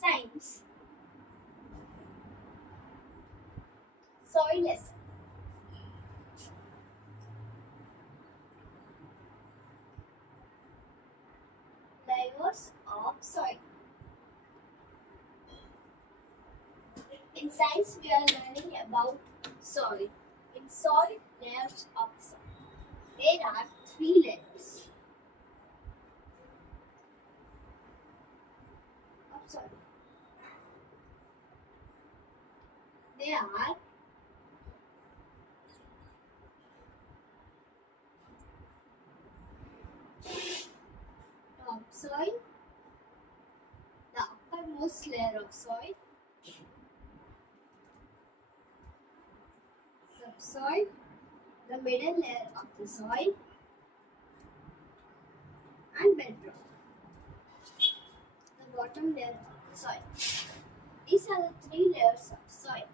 Science soil lesson. Layers of soil. In science, we are learning about soil. In soil, layers of soil. There are three layers of soil. They are topsoil, the uppermost layer of soil, subsoil, the middle layer of the soil, and bedrock, the bottom layer of the soil. These are the three layers of soil.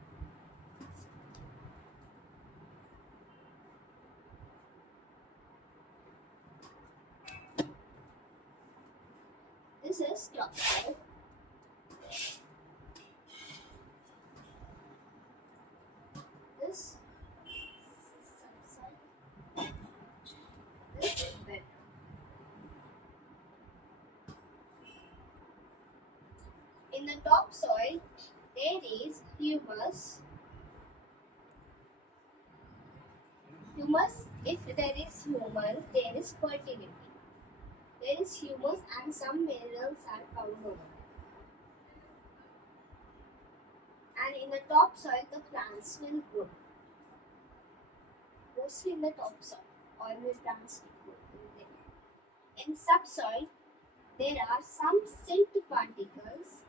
This is topsoil. This is subsoil. This is bedrock. In the topsoil, there is humus. Humus, if there is humus, there is fertility. There is humus and some minerals are found over there. And in the topsoil, the plants will grow. Mostly in the topsoil, oily plants will grow in there. In subsoil, there are some silt particles.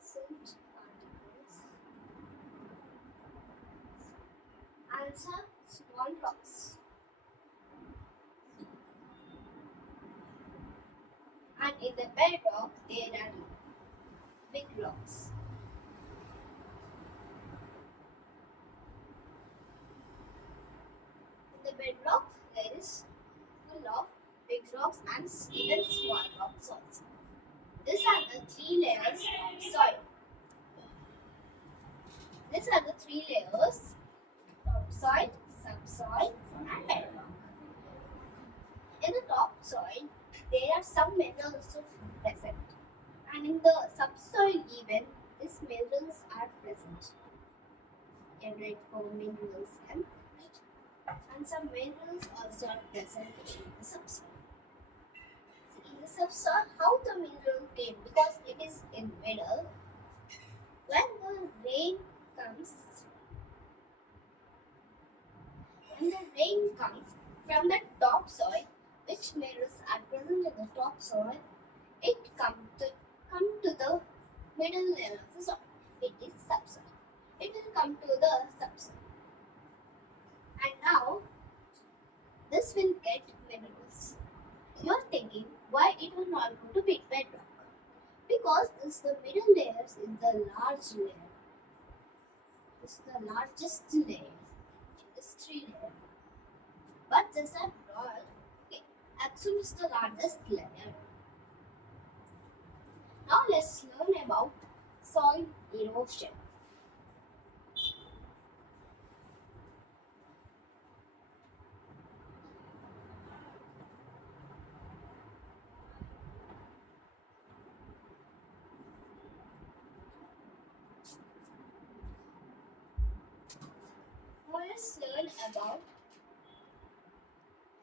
Silt particles and some small rocks. And in the bedrock, there are big rocks. In the bedrock, there is full of big rocks and even small rocks also. These are the three layers of soil. These are the three layers: topsoil, subsoil, and bedrock. In the topsoil, there are some minerals also present, and in the subsoil, even these minerals are present. You can write for minerals M, right? And some minerals also are present in the subsoil. In the subsoil, how the mineral came? Because it is in middle. When the rain comes, when the rain comes from the topsoil, which minerals are present in the topsoil, it come to the middle layer of the soil. It is subsoil. It will come to the subsoil. And now this will get minerals. You are thinking why it will not go to bedrock? Because this the middle layers is the large layer. This is the largest layer. This three layer. But these are broad. Okay. Actually, it's the largest layer. Now let's learn about soil erosion. Now let's learn about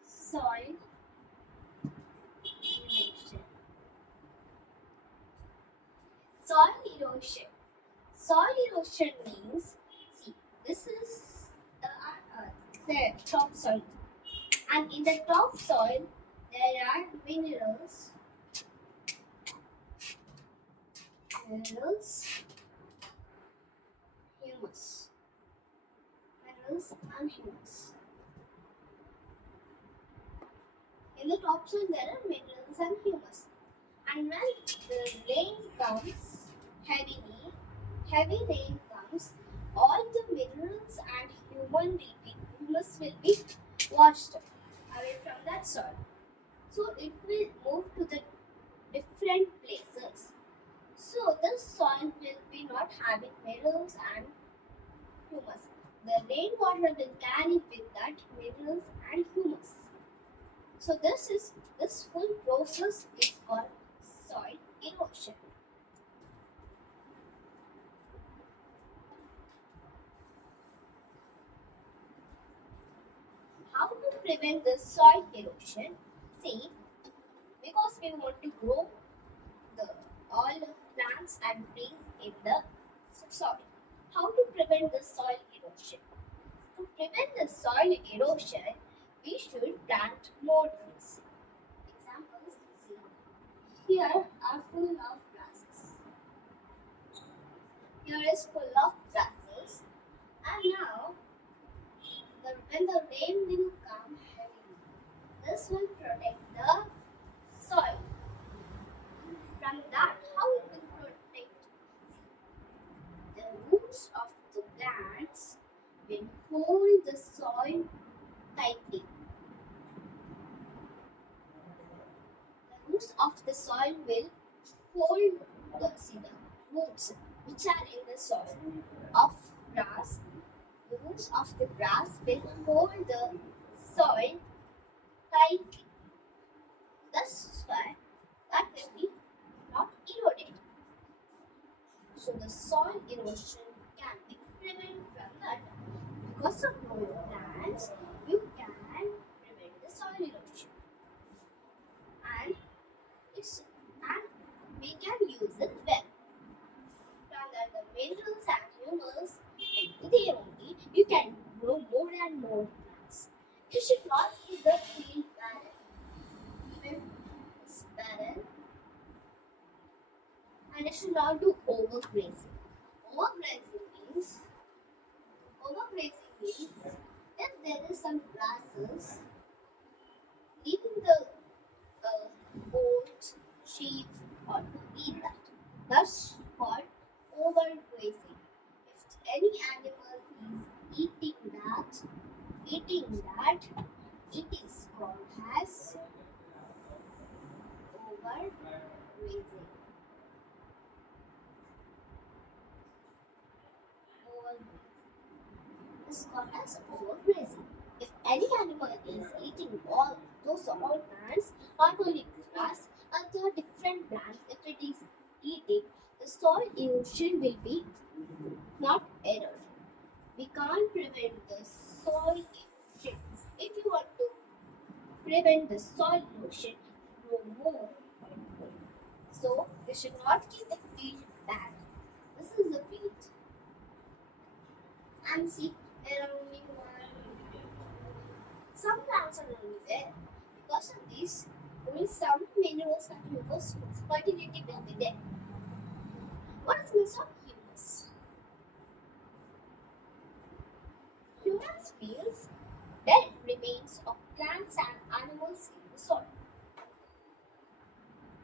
soil erosion. Soil erosion. Soil erosion means, see, this is the topsoil, and in the topsoil there are minerals, humus, minerals and humus. In the topsoil there are minerals and humus, and when the rain comes, heavy rain comes, all the minerals and humus will be washed away from that soil. So it will move to the different places. So the soil will be not having minerals and humus. The rainwater will carry with that minerals and humus. So this full process is called soil erosion. How to prevent the soil erosion? See, because we want to grow the all plants and trees in the soil. How to prevent the soil erosion? To prevent the soil erosion, we should plant more trees. Examples, see, here are full of grasses. Here is full of grasses. And now, when the rain will come heavily, this will protect the soil. From that, how it will protect? The roots of the plants will hold the soil tightly. The roots of the soil will hold the roots which are in the soil of grass. The roots of the grass will hold the soil tightly. Thus, why that will be not eroded. So the soil erosion can be prevented from that. Because of growing plants, you can prevent the soil erosion. And it's and we can use it well. Rather the minerals and humus and there only you can grow more and more plants. You should not keep the field barren. Even it's barren and it should not do overgrazing. Overgrazing means overgrazing means if there is some grasses leaving the goat, sheep, or to eat that. That's called overgrazing. If any animal is eating that, it is called as overgrazing. Overgrazing is called as overgrazing. If any animal is eating all those all plants, not only grass, other different plants, if it is eating, the soil erosion will be not error. We can't prevent the soil erosion. If you want to prevent the soil erosion, grow more. So we should not keep the field bad. This is the field. And see, there are only one. Some plants are only there. Because of this, only some minerals and humus fertility will be there. What is means of humus? Humus means dead remains of plants and animals in the soil.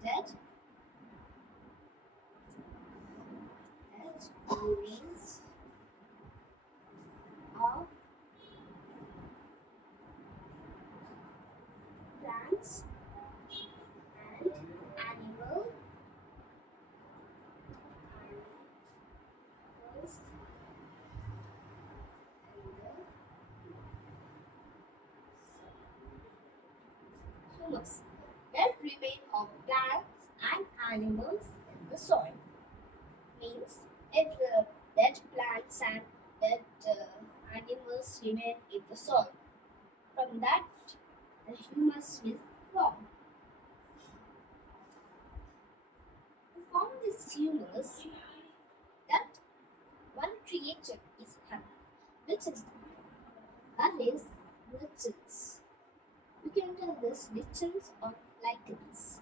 Dead remains of plants and animals humus. Dead remain of plants and animals in the soil means if the dead plants and dead animals remain in the soil, from that the humus will form. To form this humus, that one creature is having, which is that is lichens. You can tell this lichens or lichens.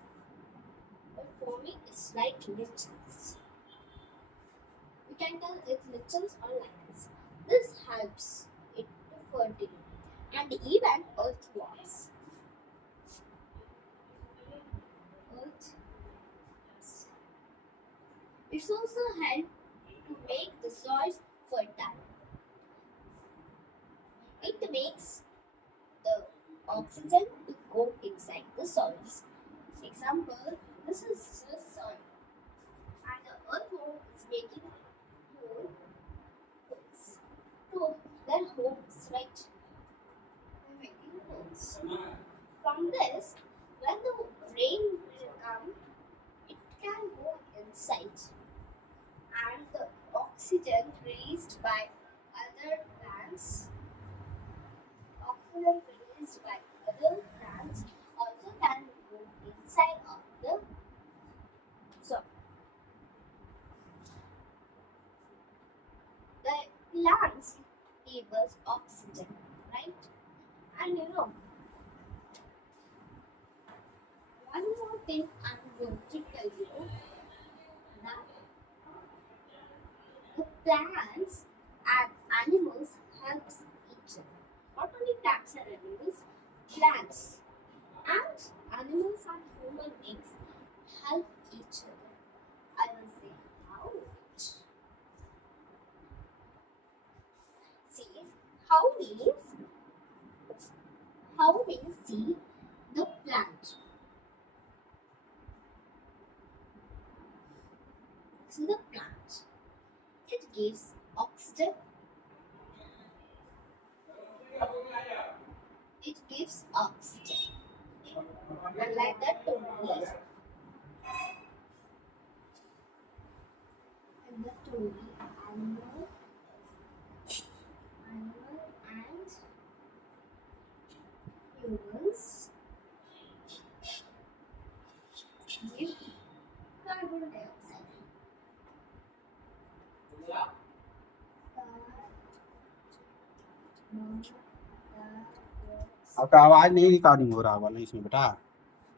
But forming is like lichens. You can tell it's lichens or lichens. This helps it to fertility and even earthworms. Earth. It's also help to make the soil fertile. It makes the oxygen to go inside the soils. Example, This is the sun, and the earthworm is making more holes to their homes, right? They're making holes. From this, when the rain will come, it can go inside, and the oxygen released by other plants, oxygen released by other plants also can go inside of the soil. The plants give us oxygen, right? And you know, one more thing I'm going to tell you that the plants and animals helps each other. Not only plants and animals, plants and animals and human beings help each other. I will say how. See, how means see the plant. See the plant. It gives oxygen. It gives oxygen. Unlike the trees and the tree, animal and humans give carbon dioxide. आपका आवाज नहीं recording हो रहा होगा ना इसमें बेटा।